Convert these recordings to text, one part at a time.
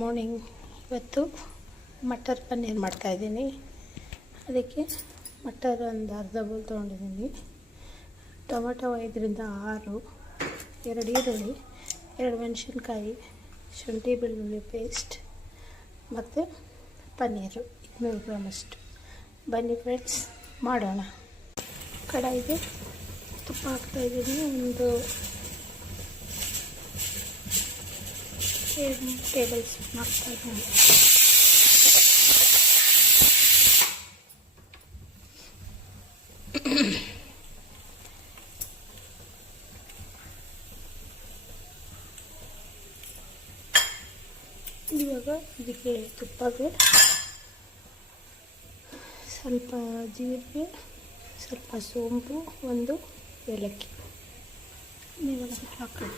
Morning. ಇವತ್ತು ಮಟರ್ ಪನ್ನೀರ್ ಮಾಡ್ತಾಯಿದ್ದೀನಿ. ಅದಕ್ಕೆ ಮಟರ್ ಒಂದು ಅರ್ಧ ಬೌಲ್ ತೊಗೊಂಡಿದ್ದೀನಿ. ಟೊಮೆಟೊ 5ರಿಂದ 6, 2 ಈರುಳ್ಳಿ, 2 ಮೆಣಸಿನ್ಕಾಯಿ, ಶುಂಠಿ ಬೆಳ್ಳುಳ್ಳಿ ಪೇಸ್ಟ್ ಮತ್ತು ಪನ್ನೀರು 200 ಗ್ರಾಮ್ ಅಷ್ಟು. ಬನ್ನಿ ಫ್ರೆಂಡ್ಸ್, ಮಾಡೋಣ. ಕಡಾಯಿಗೆ ತುಪ್ಪ ಹಾಕ್ತಾಯಿದ್ದೀನಿ. ಒಂದು 2 ಟೇಬಲ್ ಸ್ಪೂನ್ ಹಾಕ್ತಾಯಿದ್ದೀನಿ. ಇವಾಗ ಇದಕ್ಕೆ ತುಪ್ಪಗೆ ಸ್ವಲ್ಪ ಜೀರಿಗೆ, ಸ್ವಲ್ಪ ಸೋಂಪು, 1 ಏಲಕ್ಕಿ ಇವಾಗ ಹಾಕೋಣ.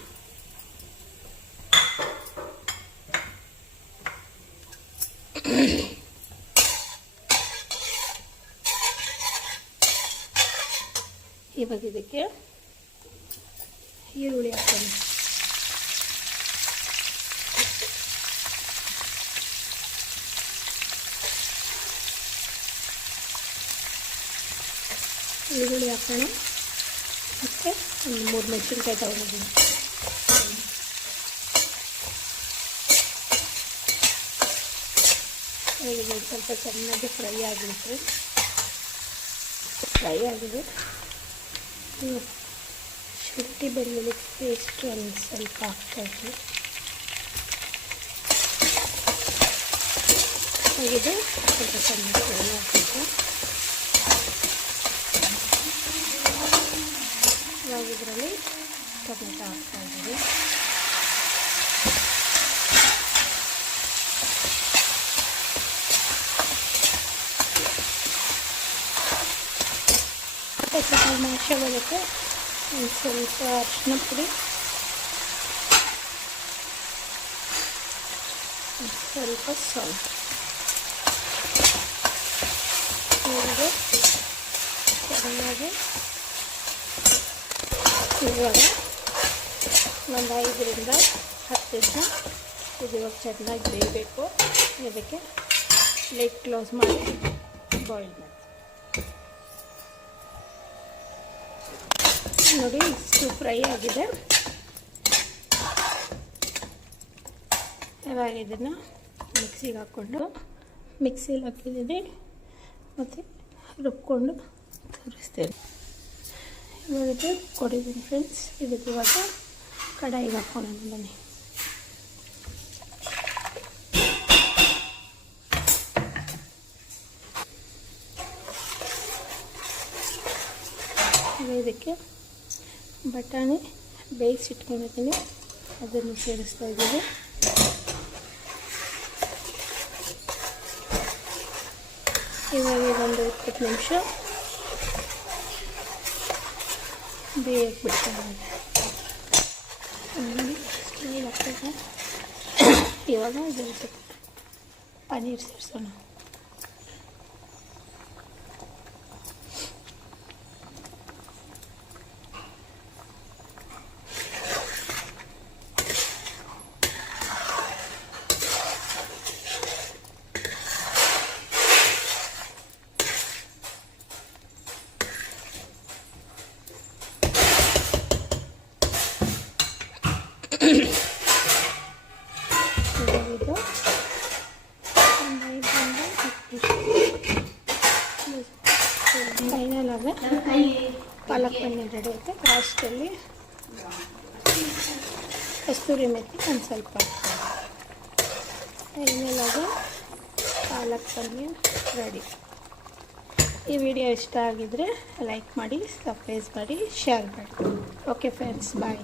ಇವಾಗ ಇದಕ್ಕೆ ಈರುಳ್ಳಿ ಹಾಕೋಣ. ಈರುಳ್ಳಿ ಹಾಕೋಣ. ಮತ್ತು ಒಂದು 3 ಮೆಣಸಿನ್ಕಾಯಿ ತೊಗೊಂಡಿದ್ದೀನಿ. ಇದು ಸ್ವಲ್ಪ ಚೆನ್ನಾಗಿ ಫ್ರೈ ಆಗಿಬಿಟ್ರೆ ಫ್ರೈ ಆಗಿದೆ. ಶುಂಠಿ ಬೆಳ್ಳುಳ್ಳಿ ಪೇಸ್ಟ್ ಒಂದು ಸ್ವಲ್ಪ ಹಾಕ್ತಾಯಿದ್ವಿ. ಆಗಿದೆ, ಸ್ವಲ್ಪ ಚೆನ್ನಾಗಿ ಫ್ರೈ ಆಗಬೇಕು. ಇವಾಗ ಇದರಲ್ಲಿ ಟೊಮೆಟೊ ಹಾಕ್ತಾಯಿದ್ದೀವಿ. ಸ್ವಲ್ಪ ಮ್ಯಾಶ್ ಆಗೋದಕ್ಕೆ ಒಂದು ಸ್ವಲ್ಪ ಅರಿಶಿನ ಪುಡಿ, ಸ್ವಲ್ಪ ಸಾಲ್ಟ್, ಇವಾಗ ಚೆನ್ನಾಗಿ ಇವಾಗ ಒಂದು 5ರಿಂದ 10 ನಿಮಿಷ ಇದು ಇವಾಗ ಚೆನ್ನಾಗಿ ಬೇಯಬೇಕು. ಇದಕ್ಕೆ ಲಿಡ್ ಕ್ಲೋಸ್ ಮಾಡಿ ಬಾಯ್ಲ್ ಮಾಡಿ. ನೋಡಿ, ಇಷ್ಟು ಫ್ರೈ ಆಗಿದೆ. ಇವಾಗ ಇದನ್ನು ಮಿಕ್ಸಿಗೆ ಹಾಕ್ಕೊಂಡು ಮಿಕ್ಸಿಲಿ ಹಾಕಿದ್ದೀನಿ ಮತ್ತು ರುಬ್ಕೊಂಡು ತೋರಿಸ್ತೇನೆ. ಇವಾಗ ಇದು ಕೊಡಿದ್ದೀನಿ ಫ್ರೆಂಡ್ಸ್. ಇದಕ್ಕೆ ಇವಾಗ ಕಡಾಯಿಗೆ ಹಾಕೋಣ. ಬನ್ನಿ. ಇದಕ್ಕೆ ಬಟಾಣಿ ಬೇಯಿಸಿಟ್ಕೊಂಡಿದ್ದೀನಿ, ಅದನ್ನು ಸೇರಿಸ್ತಾ ಇದ್ದೀವಿ. ಇವಾಗ ಒಂದು 20 ನಿಮಿಷ ಬೇಯಕ್ಕೆ ಬಿಡ್ತಾರೆ. ಇವಾಗ ಇದಕ್ಕೆ ಪನ್ನೀರ್ ಸೇರಿಸೋಣ. ಇದು ಫೈನಲ್ ಆಗಿ ಪಾಲಕ್ ಪನ್ನೀರ್ ರೆಡಿ ಆಯಿತು. ಲಾಸ್ಟಲ್ಲಿ ಕಸ್ತೂರಿ ಮೆಥಿ ಒಂದು ಸ್ವಲ್ಪ ಫೈನಲ್ ಆಗಿ ಪಾಲಕ್ ಪನ್ನೀರ್ ರೆಡಿ. ಈ ವಿಡಿಯೋ ಇಷ್ಟ ಆಗಿದರೆ ಲೈಕ್ ಮಾಡಿ, ಸಬ್ಸ್ಕ್ರೈಬ್ ಮಾಡಿ, ಶೇರ್ ಮಾಡಿ. ಓಕೆ ಫ್ರೆಂಡ್ಸ್, ಬಾಯ್.